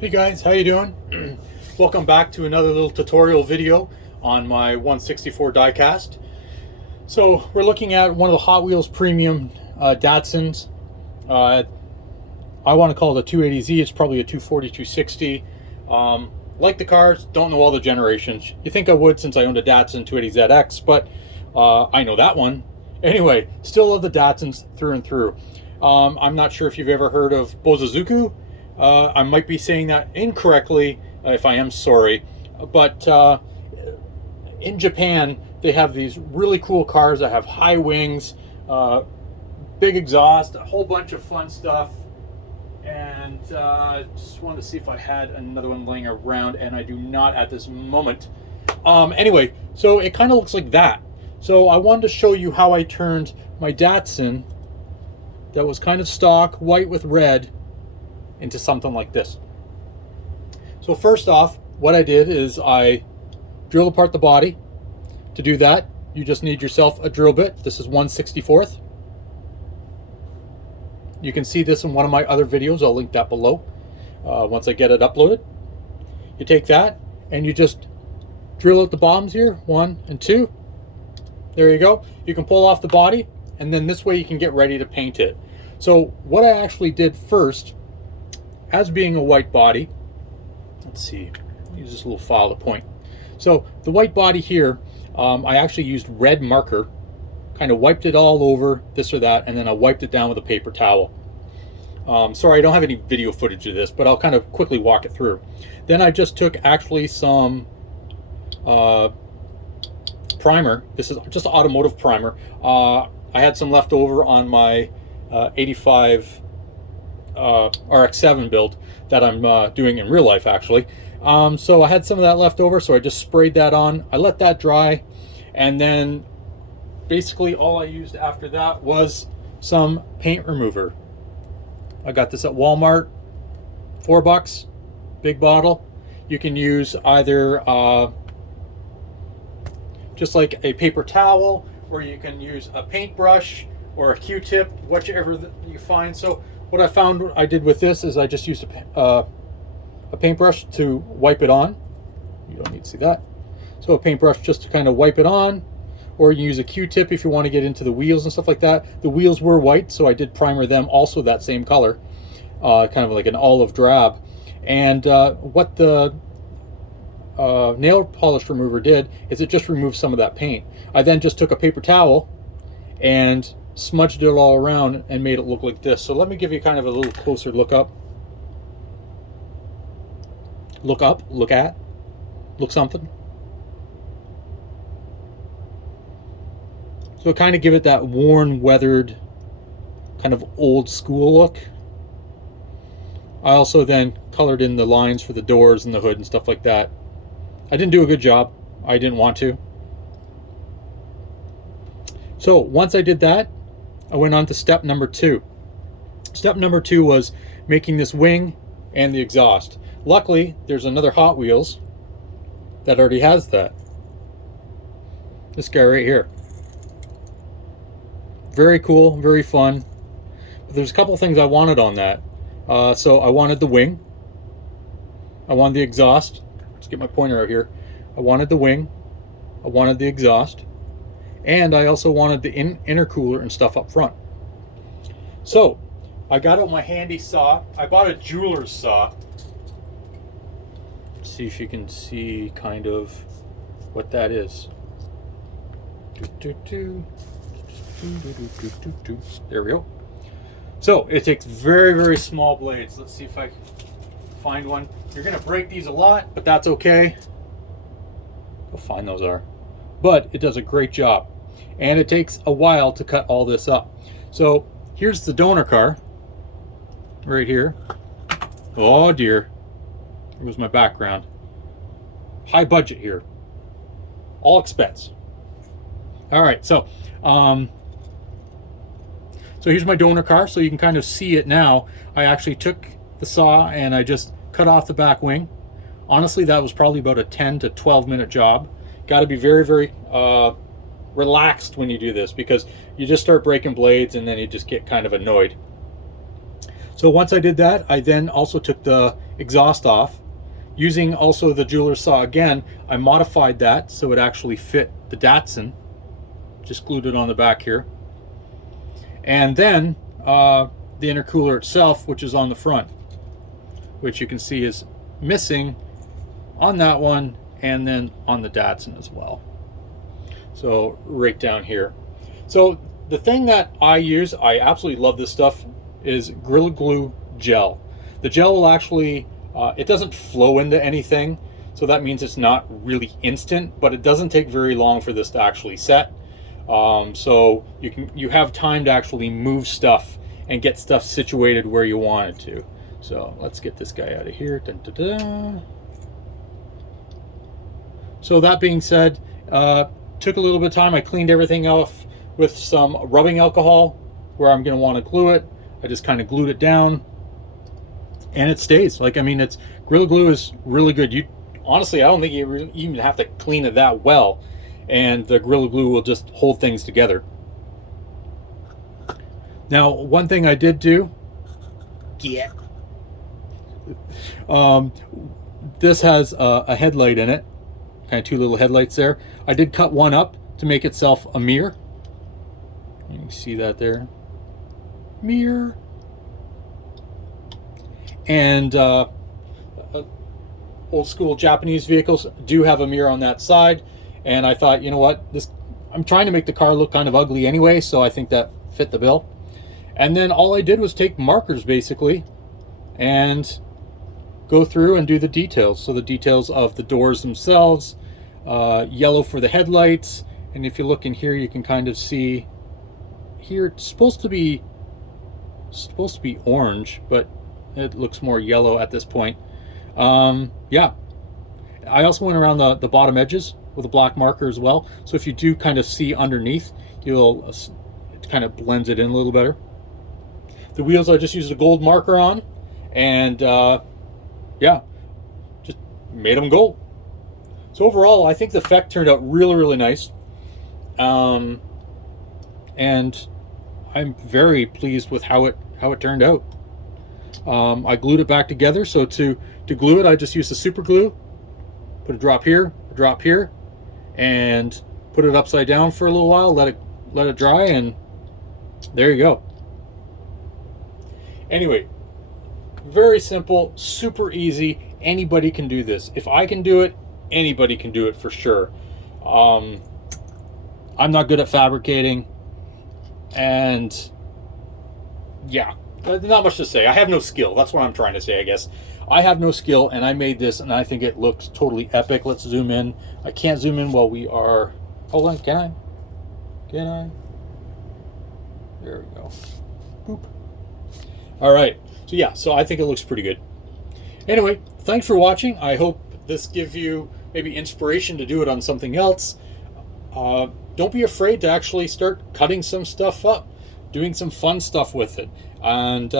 Hey guys, how you doing? Welcome back to another little tutorial video on my 164 diecast. So we're looking at one of the Hot Wheels premium Datsuns. I want to call it a 280Z. It's probably a 240, 260. Like the cars, don't know all the generations. You think I would since I owned a Datsun 280ZX, but I know that one. Anyway, still love the Datsuns through and through. I'm not sure if you've ever heard of Bosozoku. I might be saying that incorrectly. If I am, sorry. But in Japan, they have these really cool cars that have high wings, big exhaust, a whole bunch of fun stuff. And just wanted to see if I had another one laying around, and I do not at this moment. Anyway, so it kind of looks like that. So I wanted to show you how I turned my Datsun that was kind of stock, white with red, into something like this. So first off, what I did is I drilled apart the body. To do that, you just need yourself a drill bit. This is 1/64. You can see this in one of my other videos. I'll link that below once I get it uploaded. You take that and you just drill out the bottoms here, 1 and 2. There you go. You can pull off the body, and then this way you can get ready to paint it. So what I actually did first, as being a white body, let's see, use this little file to point. So the white body here, I actually used red marker, kind of wiped it all over, this or that, and then I wiped it down with a paper towel. Sorry, I don't have any video footage of this, but I'll kind of quickly walk it through. Then I just took actually some primer. This is just automotive primer. I had some left over on my 85 RX-7 build that I'm doing in real life, actually. So I had some of that left over, so I just sprayed that on. I let that dry, and then basically all I used after that was some paint remover. I got this at Walmart, $4, big bottle. You can use either just like a paper towel, or you can use a paintbrush or a Q-tip, whichever you find. So what I found I did with this is I just used a paintbrush to wipe it on. You don't need to see that. So a paintbrush just to kind of wipe it on, or you can use a Q-tip if you want to get into the wheels and stuff like that. The wheels were white, so I did primer them also that same color, kind of like an olive drab. And what the nail polish remover did is it just removed some of that paint. I then just took a paper towel and smudged it all around and made it look like this. So let me give you kind of a little closer look up. Look up, look at, look something. So kind of give it that worn, weathered, kind of old school look. I also then colored in the lines for the doors and the hood and stuff like that. I didn't do a good job. I didn't want to. So once I did that, I went on to step number 2. Step number 2 was making this wing and the exhaust. Luckily, there's another Hot Wheels that already has that. This guy right here. Very cool, very fun. But there's a couple things I wanted on that. So I wanted the wing. I wanted the exhaust. Let's get my pointer out here. I wanted the wing. I wanted the exhaust. And I also wanted the intercooler and stuff up front. So I got out my handy saw. I bought a jeweler's saw. Let's see if you can see kind of what that is. There we go. So it takes very, very small blades. Let's see if I can find one. You're going to break these a lot, but that's okay. How fine those are. But it does a great job, and it takes a while to cut all this up. So here's the donor car right here. Oh dear, here was my background. High budget here, all expense. All right, so here's my donor car, so you can kind of see it now. I actually took the saw and I just cut off the back wing. Honestly, that was probably about a 10 to 12 minute job. Got to be very, very relaxed when you do this, because you just start breaking blades and then you just get kind of annoyed. So once I did that, I then also took the exhaust off. Using also the jeweler's saw again, I modified that so it actually fit the Datsun. Just glued it on the back here. And then the intercooler itself, which is on the front, which you can see is missing on that one and then on the Datsun as well. So right down here. So the thing that I use, I absolutely love this stuff, is Gorilla Glue gel. The gel will actually, it doesn't flow into anything, so that means it's not really instant, but it doesn't take very long for this to actually set. So you have time to actually move stuff and get stuff situated where you want it to. So let's get this guy out of here. Dun, dun, dun. So that being said, took a little bit of time. I cleaned everything off with some rubbing alcohol where I'm going to want to glue it. I just kind of glued it down and it stays. Like, I mean, it's Gorilla Glue is really good. Honestly, I don't think you really even have to clean it that well, and the Gorilla Glue will just hold things together. Now, one thing I did do, this has a headlight in it, kind of two little headlights there. I did cut one up to make itself a mirror. You can see that there. Mirror. And old school Japanese vehicles do have a mirror on that side. And I thought, you know what, I'm trying to make the car look kind of ugly anyway, so I think that fit the bill. And then all I did was take markers basically and go through and do the details. So the details of the doors themselves, yellow for the headlights, and if you look in here you can kind of see here it's supposed to be orange, but it looks more yellow at this point. Yeah, I also went around the bottom edges with a black marker as well, so if you do kind of see underneath, it kind of blends it in a little better. The wheels I just used a gold marker on, and yeah, just made them gold. So overall, I think the effect turned out really, really nice. And I'm very pleased with how it turned out. I glued it back together. So to glue it, I just used the super glue, put a drop here, and put it upside down for a little while, let it dry, and there you go. Anyway, very simple, super easy. Anybody can do this. If I can do it, anybody can do it for sure. I'm not good at fabricating, and yeah, not much to say. I have no skill. That's what I'm trying to say, I guess. I have no skill, and I made this, and I think it looks totally epic. Let's zoom in. I can't zoom in while we are... Hold on, can I? Can I? There we go. Boop. All right. So yeah, so I think it looks pretty good. Anyway, thanks for watching. I hope this gives you maybe inspiration to do it on something else. Don't be afraid to actually start cutting some stuff up, doing some fun stuff with it, and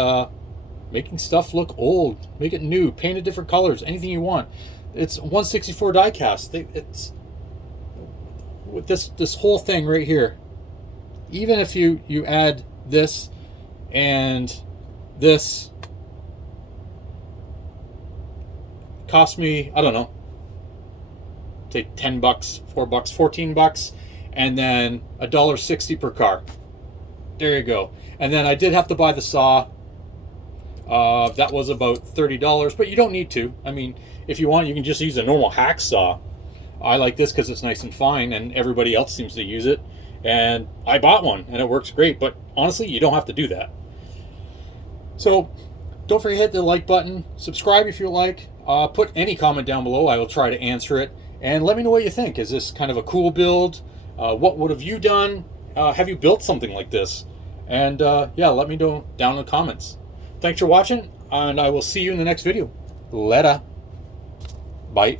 making stuff look old, make it new, paint it different colors, anything you want. It's 1/64 diecast. It's with this whole thing right here. Even if you add this and this, cost me, I don't know, say 10 bucks, 4 bucks, 14 bucks, and then $1.60 per car. There you go. And then I did have to buy the saw. That was about $30, but you don't need to. I mean, if you want, you can just use a normal hack saw. I like this because it's nice and fine, and everybody else seems to use it. And I bought one, and it works great. But honestly, you don't have to do that. So don't forget to hit the like button. Subscribe if you like. Put any comment down below. I will try to answer it. And let me know what you think. Is this kind of a cool build? What would have you done? Have you built something like this? And yeah, let me know down in the comments. Thanks for watching, and I will see you in the next video. Later. Bye.